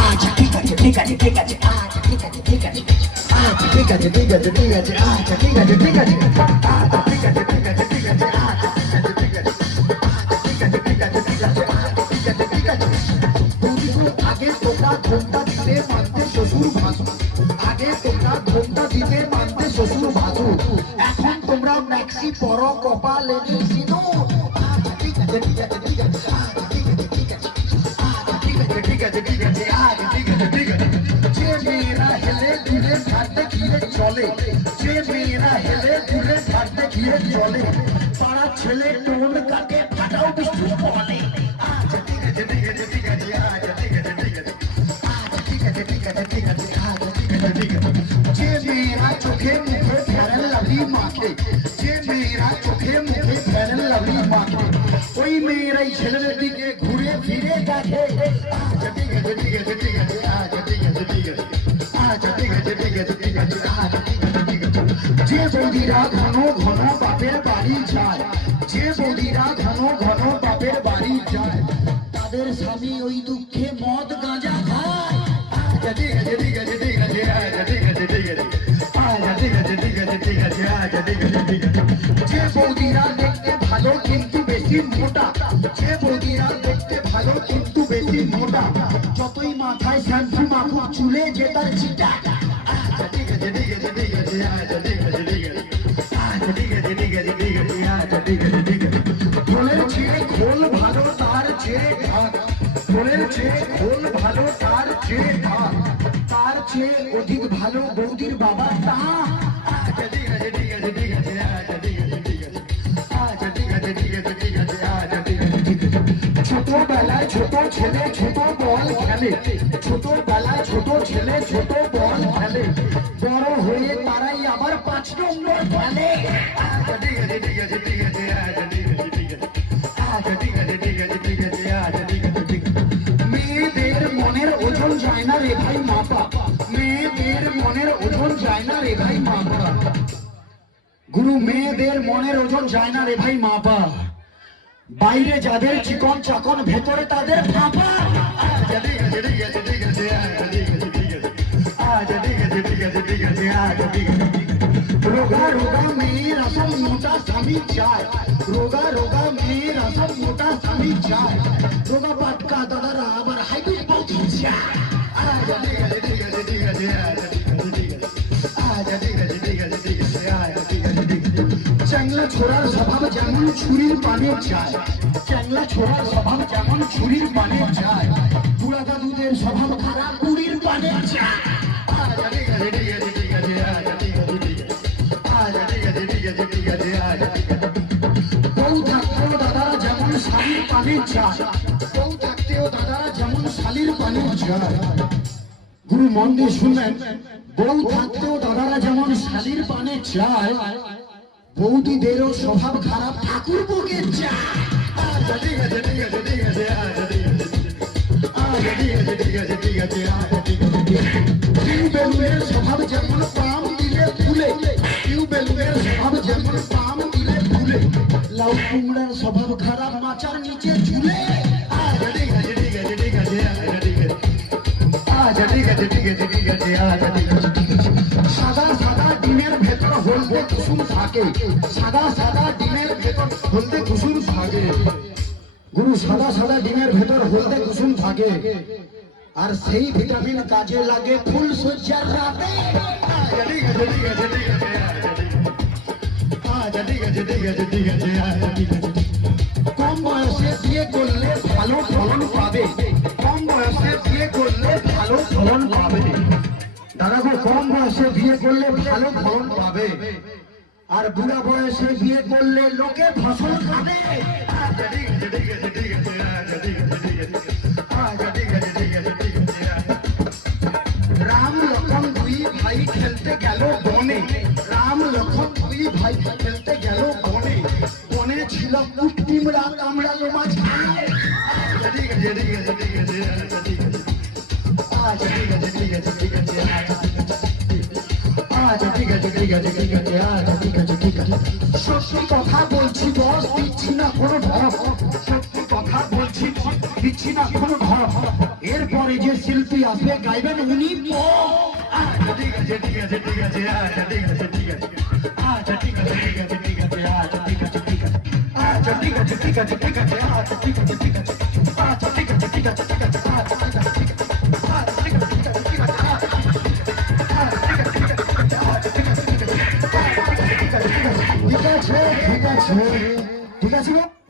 আচ্ছা ঠিক আছে ঠিক আছে ঠিক আছে আচ্ছা ঠিক আছে ঠিক আছে আচ্ছা ঠিক আছে ঠিক আছে ঠিক আছে আচ্ছা ঠিক আছে ঠিক আছে আচ্ছা ঠিক আছে ঠিক আছে ঠিক আছে আচ্ছা ঠিক আছে ঠিক আছে ঠিক আছে ঠিক আছে আচ্ছা ঠিক আছে ঠিক আছে বন্ধু আগে তোমরা ঘোমটা দিতে মানতে শ্বশুর ভাসু আগে তোমরা ঘোমটা দিতে মানতে শ্বশুর ভাসু এখন তোমরা ম্যাক্সি পরো কপালে সিঁদুর আচ্ছা ঠিক আছে ঠিক আছে ঠিক আছে আচ্ছা ঠিক আছে ঠিক আছে আচ্ছা ঠিক আছে ঠিক আছে ঠিক আছে আচ্ছা ঠিক আছে ঠিক আছে যে মেয়েরা হেলে দুলে ঘাটে ঘিরে চলে যে মেয়েরা হেলে দুলে ঘাটে ঘিরে চলে পাড়া ছেলে টোন কাটে ফাটাও বৃষ্টি বলে আচ্ছা ঠিক আছে ঠিক আছে ঠিক আছে আচ্ছা ঠিক আছে ঠিক আছে আচ্ছা ঠিক আছে ঠিক আছে ঠিক আছে আচ্ছা ঠিক আছে ঠিক আছে যে মেয়েরা চোখে মুখে ফেরেন লাভলি মাখে যে মেয়েরা চোখে মুখে ফেরেন লাভলি মাখে ওই মেয়েরাই ছেলেদের দিকে ঘুরে ফিরে দেখে আচ্ছা ঠিক আছে ঠিক আছে ঠিক আছে আচ্ছা ঠিক আছে ঠিক আছে আচ্ছা ঠিক আছে ঠিক আছে ঠিক আছে আচ্ছা ঠিক আছে ঠিক আছে যে বৌদিরা ঘন ঘন বাপের বাড়ি যায় যে বৌদিরা ঘন ঘন বাপের বাড়ি যায় তাদের স্বামী ওই দুঃখে মদ গাঁজা খায় আচ্ছা ঠিক আছে ঠিক আছে ঠিক আছে আচ্ছা ঠিক আছে ঠিক আছে আচ্ছা ঠিক আছে ঠিক আছে ঠিক আছে আচ্ছা ঠিক আছে ঠিক আছে যে বৌদিরা দেখতে ভালো কিন্তু বেশি মোটা যে বৌদিরা দেখতে ভালো কিন্তু বেশি মোটা যতই মাথায় শ্যাম্পু মাখুক চুলে যে তার চিটা আচ্ছা ঠিক আছে ঠিক আছে ঠিক আছে আচ্ছা ঠিক আছে ঠিক আছে আচ্ছা ঠিক আছে ঠিক আছে ঠিক আছে আচ্ছা ঠিক আছে ঠিক আছে খোলের চেয়ে খোল ভালো তার চেয়ে ঢাক খোলের চেয়ে খোল ভালো তার চেয়ে ঢাক তার চেয়ে অধিক ভালো বৌদির বাবা তা আচ্ছা ঠিক আছে ঠিক আছে ঠিক আছে আচ্ছা ঠিক আছে ঠিক আছে আচ্ছা ঠিক আছে ঠিক আছে ঠিক আছে আচ্ছা ঠিক আছে ঠিক আছে ছোটবেলায় ছোট ছেলে ছোট বল খেলে ছোটবেলায় ছোট ছেলে ছোট বল খেলে বড় হয়ে তারাই আবার 5 নম্বর খেলে আচ্ছা ঠিক আছে ঠিক আছে ঠিক আছে আচ্ছা ঠিক আছে ঠিক আছে আচ্ছা ঠিক আছে ঠিক আছে ঠিক আছে আচ্ছা ঠিক আছে ঠিক আছে মেয়েদের মনের ওজন যায় না রে ভাই মাপা মেয়েদের মনের ওজন যায় না রে ভাই মাপা গুরু মেয়েদের মনের ওজন যায় না রে ভাই মাপা বাইরে যাদের চিকন চাকন ভেতরে তাদের ফাঁপা আচ্ছা ঠিক আছে ঠিক আছে ঠিক আছে আচ্ছা ঠিক আছে ঠিক আছে আচ্ছা ঠিক আছে ঠিক আছে ঠিক আছে আচ্ছা ঠিক আছে রোগা রোগা মেয়ের আসল মোটা স্বামী চায় রোগা রোগা মেয়ের আসল মোটা স্বামী চায় রোগা পাটকা দাদারা আবার হাইব্রিড বলতে চায় আচ্ছা ঠিক আছে ঠিক আছে ঠিক আছে আচ্ছা ঠিক আছে আচ্ছা ঠিক আছে ঠিক আছে ঠিক আছে আচ্ছা ঠিক আছে ঠিক আছে চ্যাংলা ছোড়ার স্বভাব যেমন ছুরির পানে চায় চ্যাংলা ছোড়ার স্বভাব যেমন ছুরির পানে চায় বুড়া দাদুদের স্বভাব খারাপ কুড়ির পানে চায় আচ্ছা ঠিক আছে ঠিক আছে ঠিক আছে আচ্ছা ঠিক আছে ঠিক আছে আচ্ছা ঠিক আছে ঠিক আছে ঠিক আছে আচ্ছা ঠিক আছে বউ থাকতেও দাদারা যেমন শালির পানে চায় বউ থাকতেও দাদারা যেমন শালির পানে চায় গুরু মন দিয়ে শুনবেন বউ থাকতেও দাদারা যেমন শালির পানে চায় বৌদিদেরও স্বভাব খারাপ ঠাকুর বউকে চায় আচ্ছা ঠিক আছে ঠিক আছে ঠিক আছে আচ্ছা ঠিক আছে আচ্ছা ঠিক আছে ঠিক আছে ঠিক আছে আচ্ছা ঠিক আছে ঠিক আছে টিউবেলের স্বভাব যেমন পাম দিলে ফুলে টিউবেলের স্বভাব যেমন পাম দিলে ফুলে লাউ কুমড়ার স্বভাব খারাপ মাচার নিচে ঝুলে আচ্ছা ঠিক আছে ঠিক আছে ঠিক আছে আচ্ছা ঠিক আছে আচ্ছা ঠিক আছে ঠিক আছে ঠিক আছে আচ্ছা ঠিক আছে ঠিক আছে সাদা সাদা ডিমের ভেতর হলদে কুসুম থাকে সাদা সাদা ডিমের ভেতর হলদে কুসুম থাকে গুরু সাদা সাদা ডিমের ভেতর হলদে কুসুম থাকে আর সেই ভিটামিন কাজে লাগে ফুল সজ্জার রাতে আচ্ছা ঠিক আছে ঠিক আছে ঠিক আছে আচ্ছা ঠিক আছে ঠিক আছে ঠিক আছে আচ্ছা ঠিক আছে কম বয়সে বিয়ে করলে ভালো ফলন পাবে কম বয়সে বিয়ে করলে ভালো ফলন পাবে দাদা গো কম বয়সে বিয়ে করলে ভালো ফলন পাবে আর বুড়া বয়সে বিয়ে করলে লোকে ফসল খাবে আচ্ছা ঠিক আছে ঠিক আছে ঠিক আছে আচ্ছা ঠিক আছে ঠিক আছে আচ্ছা ঠিক আছে ঠিক আছে ঠিক আছে রাম লক্ষণ দুই ভাই খেলতে গেল বনে রাম লক্ষণ দুই ভাই খেলতে গেল বনে বনে ছিল কুটকিমরা কামড়ালো মাঝখানে আচ্ছা ঠিক আছে ঠিক আছে ঠিক আছে আচ্ছা ঠিক আছে আচ্ছা ঠিক আছে ঠিক আছে ঠিক আছে আচ্ছা ঠিক আছে ঠিক আছে ঠিক আছে আচ্ছা ঠিক আছে ঠিক আছে সত্যি কথা বলছি বস দিচ্ছি না কোনো ঢপ সত্যি কথা বলছি দিচ্ছি না কোনো ঢপ এরপরে যে শিল্পী আসবে গাইবেন উনি আচ্ছা ঠিক আছে ঠিক আছে ঠিক আছে আচ্ছা ঠিক আছে ঠিক আছে আচ্ছা ঠিক আছে ঠিক আছে ঠিক আছে আচ্ছা ঠিক আছে ঠিক আছে আচ্ছা ঠিক আছে ঠিক আছে ঠিক আছে আচ্ছা ঠিক আছে ঠিক আছে আচ্ছা ঠিক আছে ঠিক আছে ঠিক আছে আচ্ছা ঠিক আছে ঠিক আছে আচ্ছা ঠিক আছে ঠিক আছে ঠিক আছে ঠিক আছে ঠিক আছে ঠিক আছে ঠিক আছে